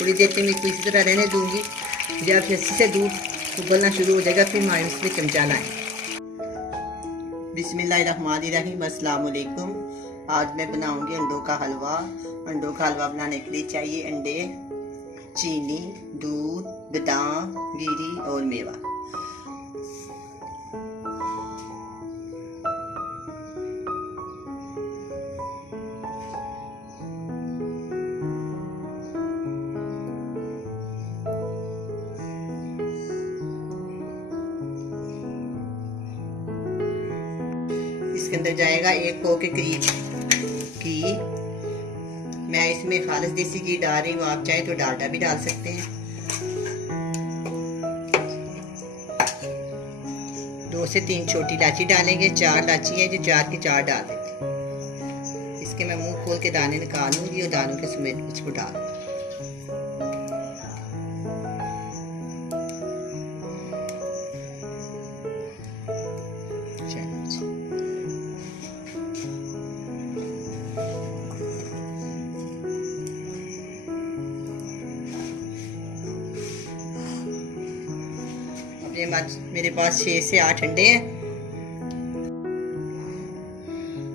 थोड़ी देर के मैं इसको इसी तरह रहने दूंगी। जब अच्छे से दूध उबलना शुरू हो जाएगा फिर हम इसमें चमचा लाएं। बिस्मिल्लाहिर्रहमानिर्रहीम, अस्सलाम वालेकुम। आज मैं बनाऊंगी अंडों का हलवा। अंडों का हलवा बनाने के लिए चाहिए अंडे, चीनी, दूध, बादाम, गिरी और मेवा। इसके अंदर जाएगा 1 पाव के करीब घी। मैं इसमें खालिस देसी घी डाल रही हूँ, आप चाहे तो डालडा भी डाल सकते हैं। 2 से 3 छोटी इलायची डालेंगे, 4 इलायची है जो 4 की 4 डाल देंगे। इसके मैं मुंह खोल के दाने निकालूंगी और दानों के समेत इसको डाल। मेरे पास 6 से 8 अंडे हैं।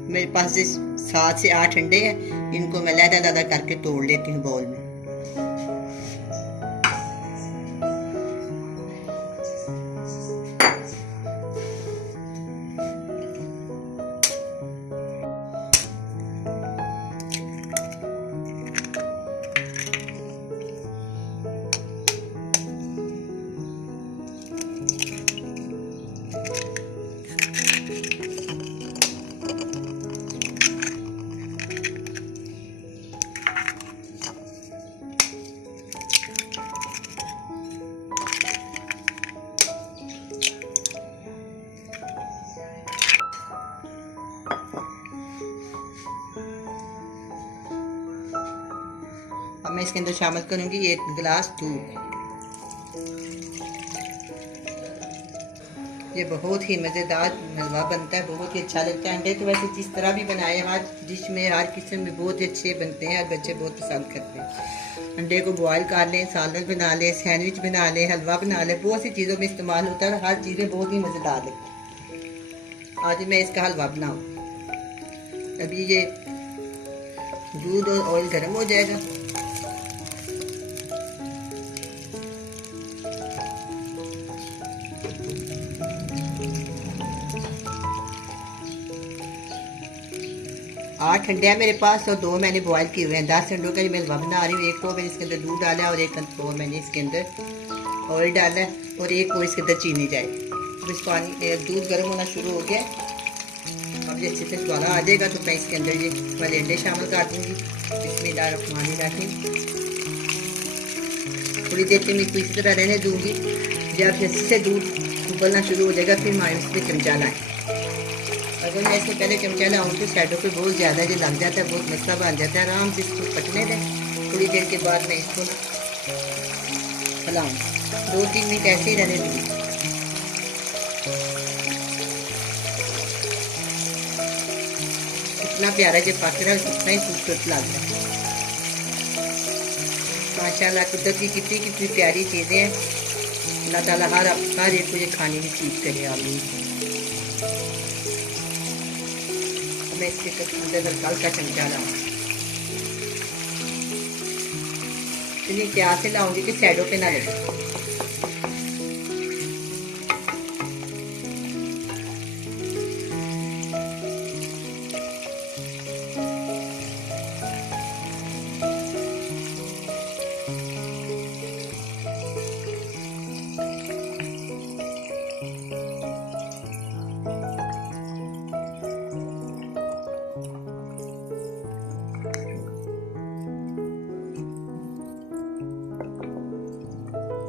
मेरे पास 7 से 8 अंडे हैं। इनको मैं लहदा करके तोड़ लेती हूँ बाउल में। अब मैं इसके अंदर शामिल करूंगी 1 गिलास दूध। ये बहुत ही मज़ेदार हलवा बनता है, बहुत ही अच्छा लगता है। अंडे तो वैसे जिस तरह भी बनाए हर डिश में, हर किस्म में बहुत अच्छे बनते हैं और बच्चे बहुत पसंद करते हैं। अंडे को बॉयल कर लें, सालन बना लें, सैंडविच बना लें, हलवा बना लें, बहुत सी चीज़ों में इस्तेमाल होता है। हर चीज़ें बहुत ही मज़ेदार लगती हैं। आज मैं इसका हलवा बनाऊँ। अभी ये दूध और ऑयल गर्म हो जाएगा। आठ अंडे हैं मेरे पास और 2 मैंने बॉयल किए हुए हैं। 10 अंडों का मैं हलवा बना रही हूँ। 1 पाव मैंने इसके अंदर दूध डाला है और 1 पाव मैंने इसके अंदर ऑयल डाला है और 1 पाव इसके अंदर चीनी जाए। अब इस पानी दूध गर्म होना शुरू हो गया। अब ये अच्छे से उबाला आ जाएगा तो मैं इसके अंदर ये वाले अंडे शामिल कर दूँगी। बिस्मिल्लाहिर्रहमानिर्रहीम। थोड़ी देर के मैं इसको इसी तरह रहने दूँगी। जब अच्छे से दूध उबलना शुरू हो जाएगा फिर हम इसमें चमचा लाएँ। अगर मैं इससे पहले चमचा लाऊँ तो साइडों पे बहुत ज़्यादा जो लग जाता है, बहुत मसला बन जाता है। आराम से इसको पकने दें। थोड़ी देर के बाद मैं इसको हिलाऊँ, 2-3 मिनट ऐसे ही रहने दूँगी। इतना प्यारा जब पक रहा है उतना ही खूबसूरत लग रहा है। माशाल्लाह कुदरत की कितनी प्यारी चीज़ें हैं। अल्लाह ताला हर एक को ये खाने की चीज़ करे। आमीन। मैं इसके अंदर हल्का चमचा लाऊँ। चलिए प्याज से लाऊंगी कि साइडों पे ना लगे।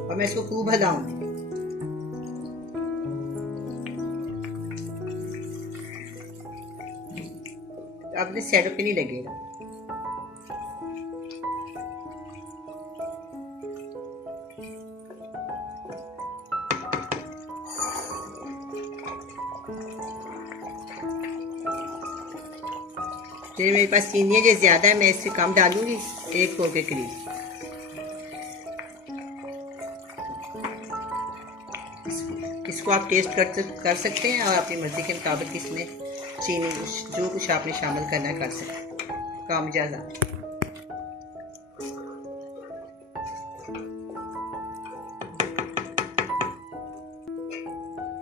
और मैं इसको खूब हिलाऊंगी। अपने साइडों पे नहीं लगेगा। तो मेरे पास चीनी है जो ज़्यादा है, मैं इससे कम डालूंगी, 1 पाव के करीब। इसको आप टेस्ट कर सकते हैं और अपनी मर्ज़ी के मुताबिक इसमें चीनी जो कुछ आपने शामिल करना है कर सकते हैं, काम ज़्यादा।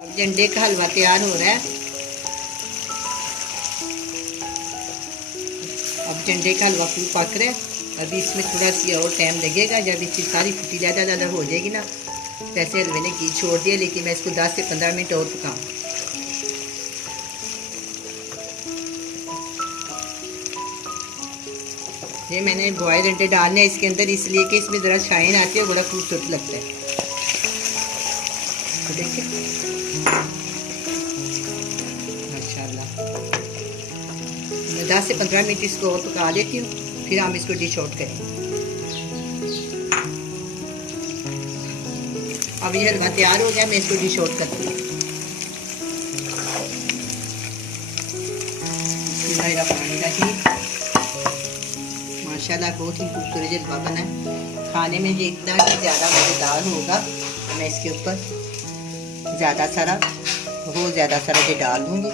अब अंडे का हलवा तैयार हो रहा है। अब अंडे का हलवा फूल पक रहा है। अभी इसमें थोड़ा सी और टाइम लगेगा। जब इसकी सारी फुटी ज़्यादा हो जाएगी ना, वैसे हलवे ने घी छोड़ दिया, लेकिन मैं इसको 10 से 15 मिनट और पकाऊँ। ये मैंने बॉयल अंडे डालने हैं इसके अंदर, इसलिए कि इसमें ज़रा शाइन आती है, बड़ा खूबसूरत लगता है। तो देखिए माशाल्लाह, मैं 10 से 15 मिनट इसको और पका लेती हूँ, फिर हम इसको डिश आउट करें। अब ये हलवा तैयार हो गया, मैं इसको डिश आउट करती हूँ। माशाल्लाह बहुत ही खूबसूरत हलवा बना है। खाने में ये इतना ही ज़्यादा मज़ेदार होगा। मैं इसके ऊपर बहुत ज़्यादा सारा ये डाल दूँगी।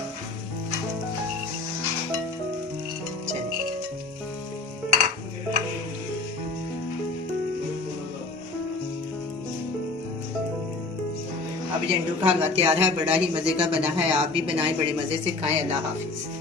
अब झंडू का हलवा तैयार है, बड़ा ही मज़े का बना है। आप भी बनाएं, बड़े मज़े से खाएं। अल्लाह हाफिज़।